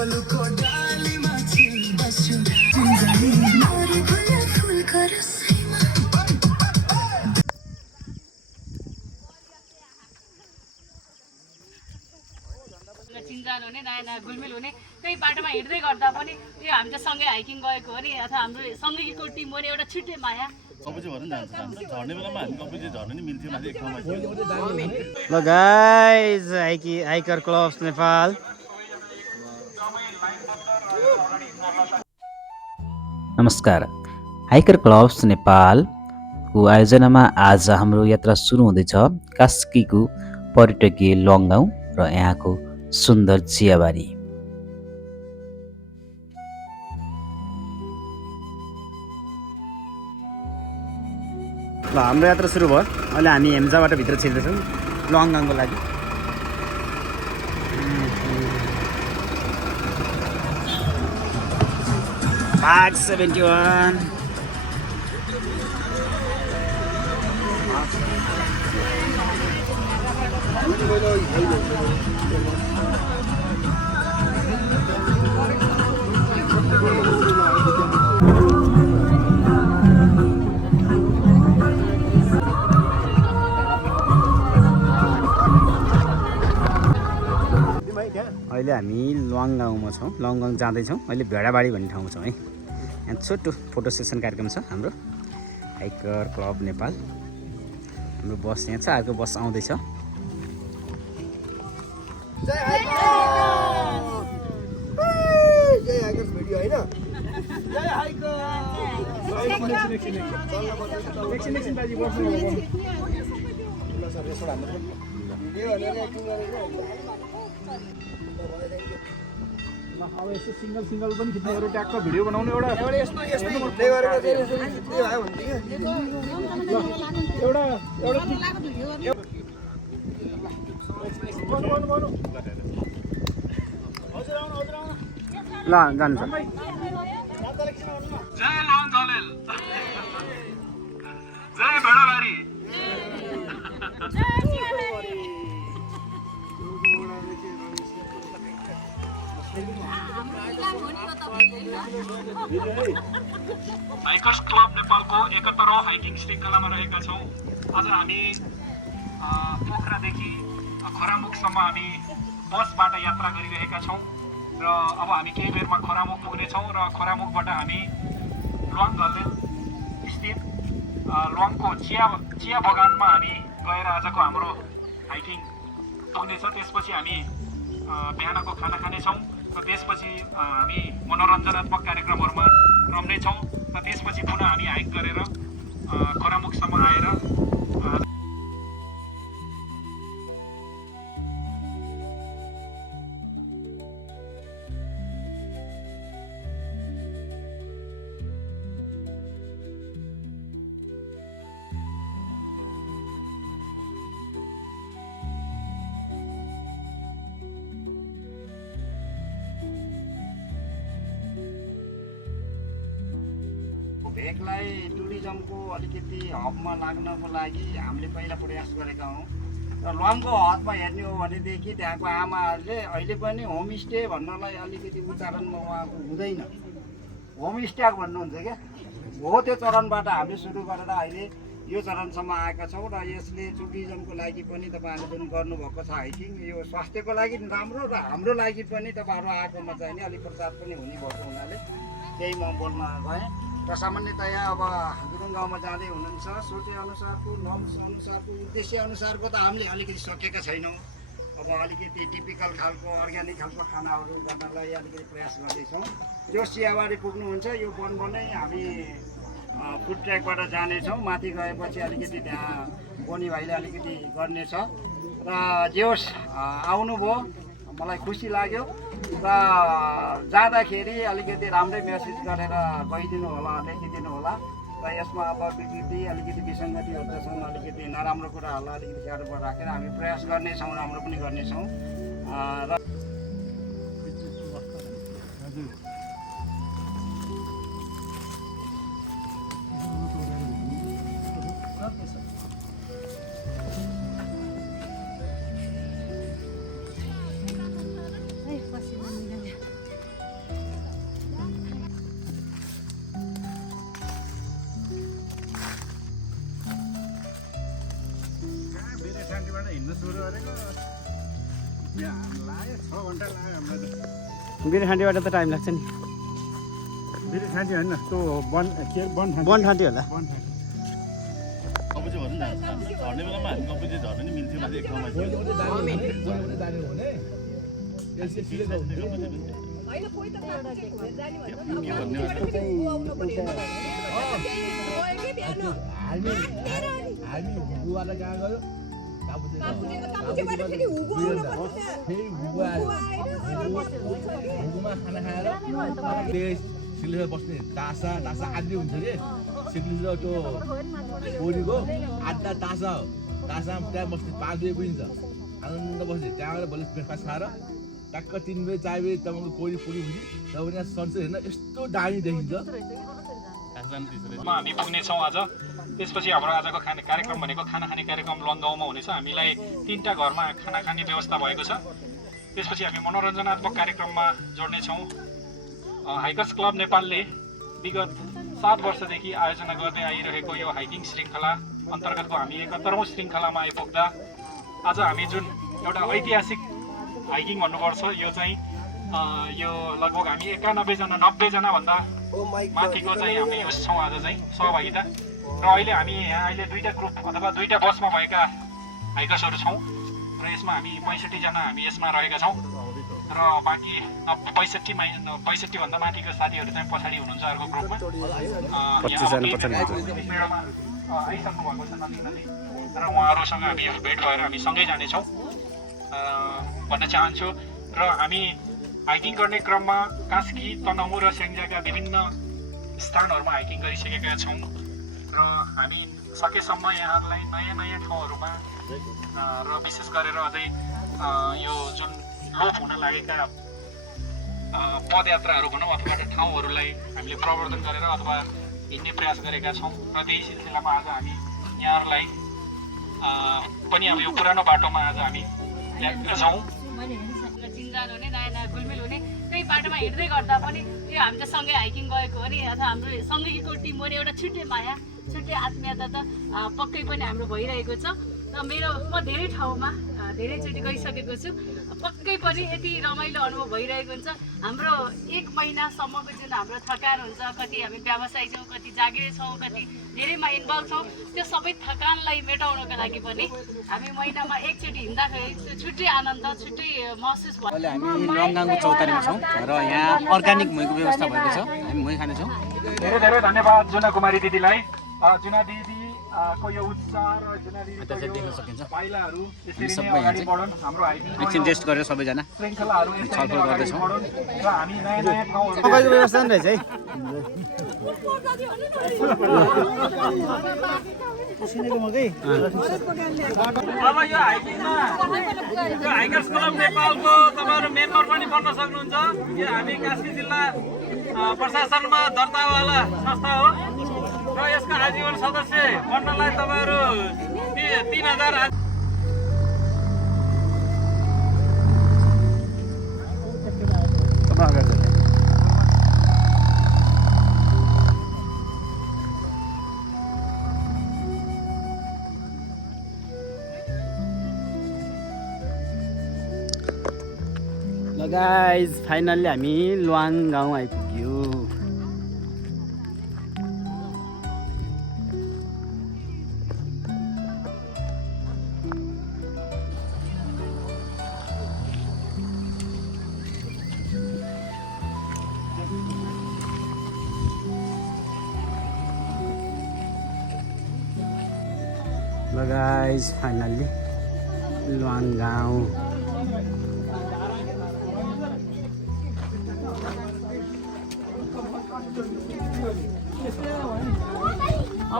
चिन्जान हुने नयाँ नयाँ घुलमिल हुने त्यही बाटोमा हिँड्दै गर्दा पनि यो हामी त सँगै हाइकिङ गएको हो नि अथवा हाम्रो सँगैको टिम हो नि एउटा छुट्टै माया ल गाइस हाइकर क्लब्स नेपाल नमस्कार हाइकर क्लब्स नेपालको आयोजनामा आज हाम्रो यात्रा सुरु हुँदैछ कास्कीको पर्यटकीय लङ गाउँ र यहाँको सुन्दर चियाबारी ल हाम्रो यात्रा सुरु भयो अहिले हामी हेम्जाबाट भित्र छिर्दैछौँ लङ गाउँको लागि 71 अहिले हामी लङ गाउँमा छौँ लङ गाउँ जाँदैछौँ अहिले भेडाबाडी भन्ने ठाउँमा छौँ है यहाँ छोटो फोटो सेसन कार्यक्रम छ हाम्रो हाइकर क्लब नेपाल हाम्रो बस यहाँ छ अर्को बस आउँदैछ अब यस्तो सिंगल पनि खिच्ने गरे ट्यागको भिडियो बनाउने एउटा यस्तो प्ले गरेर चाहिँ यसरी खिच्दै भयो भन्थे के एउटा ल जान्छ जय लङ झलेल जय भेडाबारी हाइकर्स क्लब नेपालको 71औं हाइकिङ श्रृङ्खलामा रहेका छौँ आज हामी पोखरादेखि खरामुखसम्म हामी बसबाट यात्रा गरिरहेका छौँ र अब हामी केही बेरमा खरामुख पुग्नेछौँ र खरामुखबाट हामी लङ घलेल स्थित लङको चिया बगानमा हामी गएर आजको हाम्रो हाइकिङ पुग्नेछ त्यसपछि हामी बिहानको खाना खानेछौँ र त्यसपछि हामी मनोरञ्जनात्मक कार्यक्रमहरूमा रम्नेछौँ र त्यसपछि पुनः हामी हाइक गरेर खरामुखसम्म आएर भेकलाई टुरिज्मको अलिकति हबमा लाग्नको लागि हामीले पहिला प्रयास गरेका हौँ र लङको हदमा हेर्ने हो भनेदेखि त्यहाँको आमाहरूले अहिले पनि होमस्टे भन्नलाई अलिकति उच्चारणमा उहाँको हुँदैन होमस्टे भन्नुहुन्छ क्या हो त्यो चरणबाट हामीले सुरु गरेर अहिले यो चरणसम्म आएका छौँ र यसले टुरिज्मको लागि पनि तपाईँहरूले जुन गर्नुभएको छ हाइकिङ यो स्वास्थ्यको लागि राम्रो र हाम्रो लागि पनि तपाईँहरू आएकोमा चाहिँ नि अलिक प्रचार पनि हुने भएको हुनाले त्यही म बोल्न गएँ र सामान्यतया अब गुरुङ गाउँमा जाँदै हुनुहुन्छ सोचे अनुसारको नर्म्स अनुसारको उद्देश्य अनुसारको त हामीले अलिकति सकेका छैनौँ अब अलिकति टिपिकल खालको अर्ग्यानिक खालको खानाहरू गर्नलाई अलिकति प्रयास गर्दैछौँ जो चियाबारी पुग्नुहुन्छ यो बनबनै हामी फुड ट्र्याकबाट जानेछौँ माथि गएपछि अलिकति त्यहाँ बोनी भाइले अलिकति गर्नेछ र जे होस् आउनुभयो मलाई खुसी लाग्यो र जाँदाखेरि अलिकति राम्रै मेसेज गरेर गइदिनु होला लेखिदिनु होला र यसमा अब विकृति अलिकति विसङ्गतिहरू छन् अलिकति नराम्रो कुराहरूलाई अलिकति साइडमा राखेर हामी प्रयास गर्नेछौँ राम्रो पनि गर्नेछौँ र बिरखान्डीबाट त टाइम लाग्छ नि बिरखान्डी होइन त्यो बनठान्टी होला अब चाहिँ भनौँ न झर्ने बेलामा हामी कम्प्लिटली झर्न नि मिल्थ्यो माथि एक ठाउँमा थियो खाना खाएर सिक्लिस बस्ने तासा आदि हुन्छ कि सिक्लिस र त्यो कोरीको आधा तासा हो तासामा त्यहाँ बस्ने 5 बजे पुगिन्छ आनन्द बस्ने त्यहाँबाट भोलि ब्रेकफास्ट खाएर टक्क 3 बजे 4 बजे तपाईँको कोरी पुगेपछि तब यहाँ सनसेट हेर्न यस्तो दामी देखिन्छ हामी पुग्नेछौँ आज। त्यसपछि हाम्रो आजको कार्यक्रम भनेको खाना खाने कार्यक्रम लङ गाउँमा हुनेछ। हामीलाई 3टा घरमा खाना खाने व्यवस्था भएको छ। त्यसपछि हामी मनोरञ्जनात्मक कार्यक्रममा जोड्नेछौँ। हाइकर्स क्लब नेपालले विगत 7 वर्षदेखि आयोजना गर्दै आइरहेको यो हाइकिङ श्रृङ्खला अन्तर्गतको हामी 71औं श्रृङ्खलामा आइपुग्दा आज हामी जुन एउटा ऐतिहासिक हाइकिङ भन्नुपर्छ यो चाहिँ यो लगभग हामी 91 जना 90 जना भन्दा माथिको चाहिँ हामी छौँ आज चाहिँ सहभागिता। र अहिले हामी यहाँ 2टा ग्रुप अथवा 2टा बसमा भएका हाइकर्सहरू छौँ र यसमा हामी 65 जना हामी यसमा रहेका छौँ र बाँकी 65 भन्दा माथिको साथीहरू चाहिँ पछाडि हुनुहुन्छ अर्को ग्रुपमा। आइसक्नु भएको छ नजिक र उहाँहरूसँग हामी भेट भएर हामी सँगै जानेछौँ भन्न चाहन्छु। र हामी हाइकिङ गर्ने क्रममा कास्की तनहुँ र स्याङ्जाका विभिन्न स्थानहरूमा हाइकिङ गरिसकेका छौँ र हामी सकेसम्म यहाँहरूलाई नयाँ ठाउँहरूमा र विशेष गरेर अझै यो जुन लोप हुन लागेका पदयात्राहरू भनौँ अथवा ठाउँहरूलाई हामीले प्रवर्धन गरेर अथवा हिँड्ने प्रयास गरेका छौँ र त्यही सिलसिलामा आज हामी यहाँहरूलाई पनि अब यो पुरानो बाटोमा आज हामी छौँ। चिन्जान हुने नयाँ घुलमिल हुने त्यही बाटोमा हिँड्दै गर्दा पनि यो हामी त सँगै हाइकिङ गएको हो नि अथवा हाम्रो सँगैको टिम हो नि एउटा छुट्टै माया छुट्टै आत्मीयता त पक्कै पनि हाम्रो भइरहेको छ। र म धेरै ठाउँमा धेरैचोटि गइसकेको छु। पक्कै पनि यति रमाइलो अनुभव भइरहेको हुन्छ। हाम्रो 1 महिनासम्मको जुन हाम्रो थकान हुन्छ कति हामी व्यवसाय छौँ कति जागिर छौँ कति धेरैमा इन्भल्भ छौँ त्यो सबै थकानलाई मेटाउनको लागि पनि हामी महिनामा एकचोटि हिँड्दाखेरि त्यो छुट्टै आनन्द छुट्टै महसुस भयो। अहिले हामी लङगाङको चौतारीमा छौँ र यहाँ अर्ग्यानिक महीको व्यवस्था भएको छ हामी मही खानेछौँ। धेरै धन्यवाद जुना कुमारी दिदीलाई। जुना दिदी को यो उत्साह र जुना दिदीको पाइलाहरू यसरी नै अगाडि बढुन्। हाम्रो हाइकिङ एकछिन रेस्ट गरेर सबैजना श्रृङ्खलाहरू छलफल गर्दैछौँ। र हामी नयाँ ठाउँहरू तपाईँको व्यवस्था नि रहेछ है अब यो हाइकिङमा यो हाइकर्स क्लब नेपालको तपाईँहरू मेम्बर पनि बन्न सक्नुहुन्छ। यो हामी कास्की जिल्ला प्रशासनमा दर्तावाला संस्था हो र यसका आजीवन सदस्य बन्नलाई तपाईँहरू 3000 ल गाइज फाइनल्ली हामी लुवाङ गाउँ आइपुग्यो। ल गाइज फाइनल्ली लुवाङ गाउँ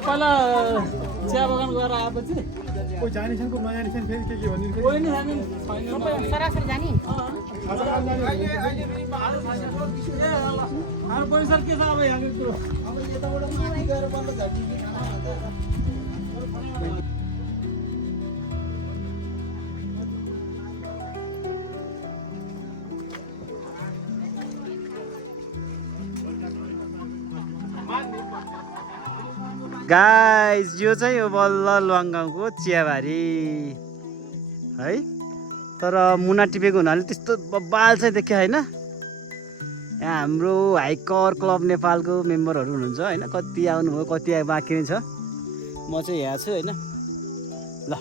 पहिला चिया बगान गएर आएपछि कोही जानेछन् को नजानेछन् फेरि के भन्ने कोही नै हामी सरासर जाने पैसा के छ अब यहाँको कुरो अब यताबाट माथि गएर बन्द झर्टी गाइज यो चाहिँ हो बल्ल लुवाङ गाउँको चियाबारी है तर मुना टिपेको हुनाले त्यस्तो बब्बाल चाहिँ देख्यो होइन। यहाँ हाम्रो हाइकर क्लब नेपालको मेम्बरहरू हुनुहुन्छ होइन, कति आउनुभयो कति बाँकी नै छ। म चाहिँ यहाँ छु होइन। ल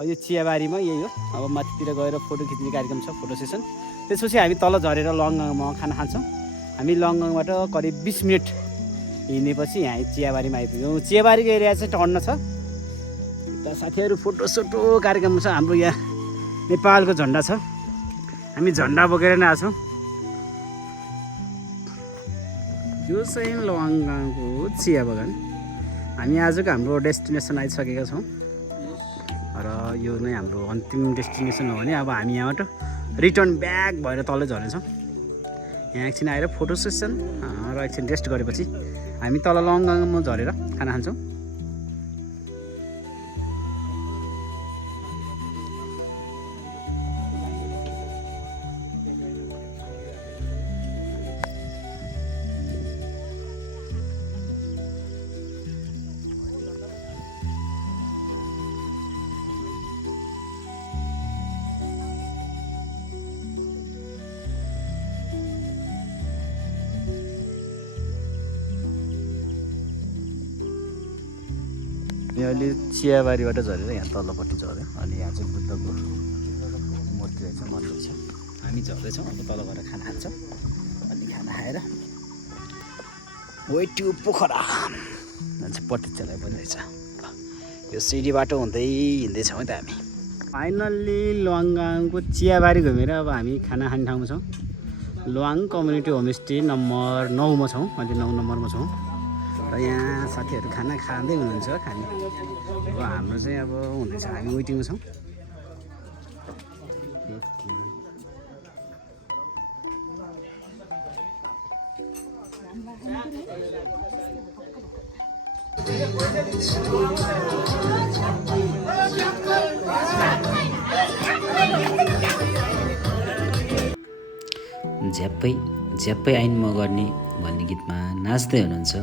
यो चियाबारीमा यही हो, अब माथितिर गएर फोटो खिच्ने कार्यक्रम छ, फोटो सेसन। त्यसपछि हामी तल झरेर लङगाङमा खाना खान्छौँ। हामी लङगाङबाट करिब 20 मिनट हिँडेपछि यहाँ चियाबारीमा आइपुग्यौँ। चियाबारीको एरिया चाहिँ टन्न छ। यता साथीहरू फोटोसोटो कार्यक्रम छ। हाम्रो यहाँ नेपालको झन्डा छ, हामी झन्डा बोकेर नै आएको छौँ। यो चाहिँ लङगाङको चिया बगान। हामी आजको हाम्रो डेस्टिनेसन आइसकेका छौँ र यो नै हाम्रो अन्तिम डेस्टिनेसन हो भने अब हामी यहाँबाट रिटर्न ब्याक भएर तल झर्नेछौँ। यहाँ एकछिन आएर फोटो सेसन र एकछिन रेस्ट गरेपछि हामी तल लङगाङमा झरेर खाना खान्छौँ। यहाँ अहिले चियाबारीबाट झरेर यहाँ तल्लोपट्टि झऱ्यो अनि यहाँ चाहिँ बुद्धको मूर्ति रहेछ, मन्दिर छ। हामी झर्दैछौँ, अब तल गएर खाना खान्छौँ। अनि खाना खाएर वे टु पोखरा चाहिँ पट्टिचलाई पनि रहेछ। यो सिडी बाटो हुँदै हिँड्दैछौँ त हामी। फाइनल्ली लङगाङको चियाबारी घुमेर अब हामी खाना खाने ठाउँमा छौँ। लुवाङ कम्युनिटी होमस्टे नम्बर 9 मा छौँ, अहिले 9 नम्बरमा छौँ र यहाँ साथीहरू खाना खाँदै हुनुहुन्छ खाने। अब हाम्रो चाहिँ अब हुँदैछ, हामी वेटिङमा छौँ। झ्याप्पै झ्याप्पै ऐन म गर्ने भन्ने गीतमा नाच्दै हुनुहुन्छ।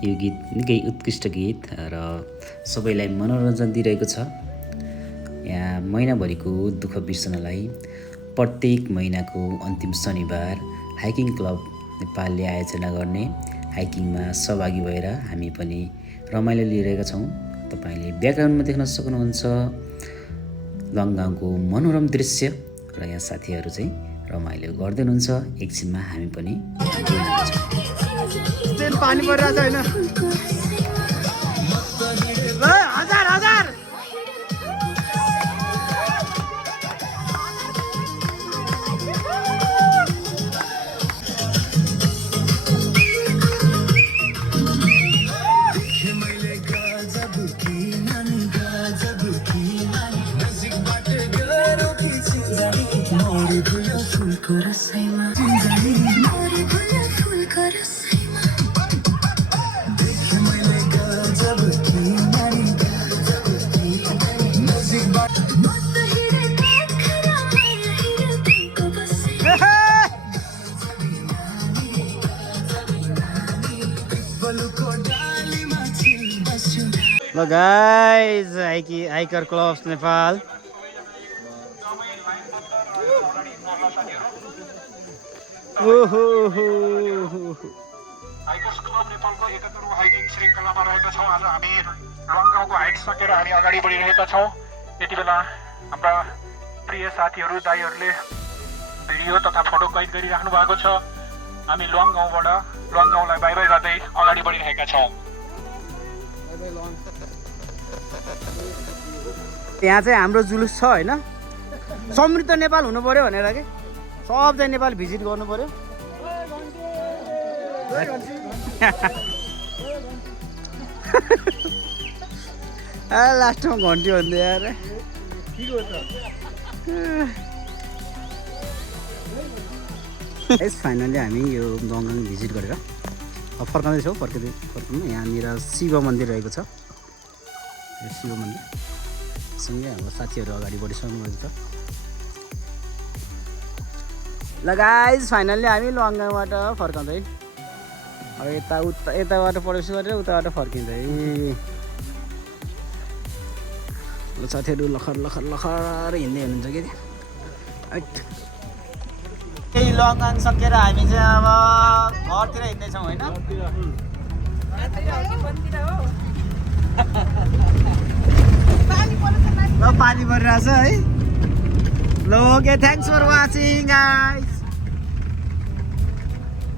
यो गीत निकै उत्कृष्ट गीत र सबैलाई मनोरञ्जन दिइरहेको छ। यहाँ महिनाभरिको दुःख बिर्सनलाई प्रत्येक महिनाको अन्तिम शनिबार हाइकिङ क्लब नेपालले आयोजना गर्ने हाइकिङमा सहभागी भएर हामी पनि रमाइलो लिइरहेका छौँ। तपाईँले ब्याकग्राउन्डमा देख्न सक्नुहुन्छ लङगाङको मनोरम दृश्य र यहाँ साथीहरू चाहिँ रमाइलो गर्दै हुनुहुन्छ। एकछिनमा हामी पनि पानी परिरहेछ होइन। हजार हजार ल guys hiker club Nepal hikers club नेपालको 71औं हाइकिङ श्रृङ्खलामा रहेका छौँ। आज हामी लङगाउँको हाइक सकेर हामी अगाडि बढिरहेका छौँ। यति बेला हाम्रा प्रिय साथीहरू दाइहरूले भिडियो तथा फोटो कैद गरिराख्नु भएको छ। हामी लङगाउँलाई बाई बाई गर्दै अगाडि बढिरहेका छौँ। यहाँ चाहिँ हाम्रो जुलुस छ होइन। समृद्ध नेपाल हुनु पर्यो भनेर के सब चाहिँ नेपाल भिजिट गर्नु पर्यो। लास्टमा घन्टी भन्दै यार। फाइनली हामी यो लङगाङ भिजिट गरेर फर्काउँदैछौँ। फर्काउनु यहाँनिर शिव मन्दिर रहेको छ। यो शिव मन्दिर सँगै हाम्रो साथीहरू अगाडि बढिसक्नु भएको छ। ल गाइज फाइनल्ली हामी लङगाङबाट फर्काउँदै अब यताबाट प्रवेश गरेर उताबाट फर्किँदै ल साथीहरू लखर लखर लखर हिँड्दै हुनुहुन्छ कि केही लङगाङ सकेर हामी चाहिँ अब घरतिर हिँड्दैछौँ होइन ल पानी परिरहेछ है ल okay thanks for watching guys